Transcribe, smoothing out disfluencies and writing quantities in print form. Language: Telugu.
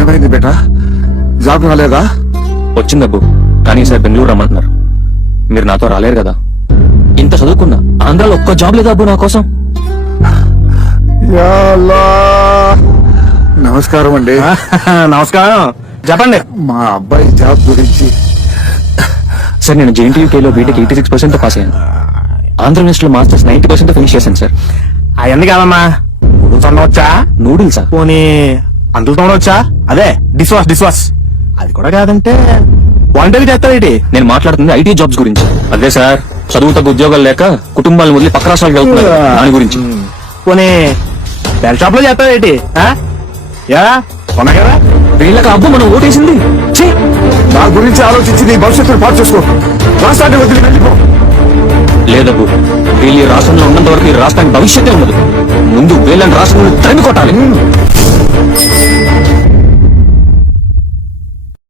ఏమైంది బేటా? జాబ్ రాలేదా? వచ్చింది అబ్బు, కానీ సార్ బెంగళూరు రమ్మంటున్నారు. మీరు నాతో రాలేరు కదా. ఇంత చదువుకున్నా ఆంధ్రాలో ఒక్క జాబ్ లేదా అబ్బు నా కోసం. యా అల్లా. నమస్కారం అండి. నమస్కారం, చెప్పండి. మా అబ్బాయి జాబ్ గురించి. సార్ నేను JNTUలో బీటెక్ 86% పాస్ అయ్యాను. ఆంధ్ర యూనివర్సిటీలో మాస్టర్స్ 90% ఫినిష్ చేశాను సార్. అవన్నీ కాదమ్మా, నూడిల్స్ వండవచ్చా? నూడిల్సా? పోనీ అంటులు తోడవచ్చా? అదే డిష్ వాష్. అది కూడా కాదంటే వంటలు చేస్తావేటి? నేను మాట్లాడుతుంది IT జాబ్స్ గురించి. అదే సార్, చదువు తగ్గ ఉద్యోగాలు లేక కుటుంబాలను వదిలి పక్క రాష్ట్రాలకు వెళ్తున్నారు, దాని గురించి. పోనీ బెల్ షాప్ లో చేస్తావేటి? యా కొన్నా కదా. వీళ్ళకి అబ్బు మనం ఓటేసింది. ఛీ! నా గురించి ఆలోచించి నీ భవిష్యత్తును పాటు చేసుకో. రాష్ట్రాన్ని వదిలి వెళ్ళిపో. లేదబ్బు, వీళ్ళు ఈ రాష్ట్రంలో ఉన్నంత వరకు ఈ రాష్ట్రానికి భవిష్యత్తే ఉండదు. ముందు వీళ్ళని రాష్ట్రం తరిమి కొట్టాలి.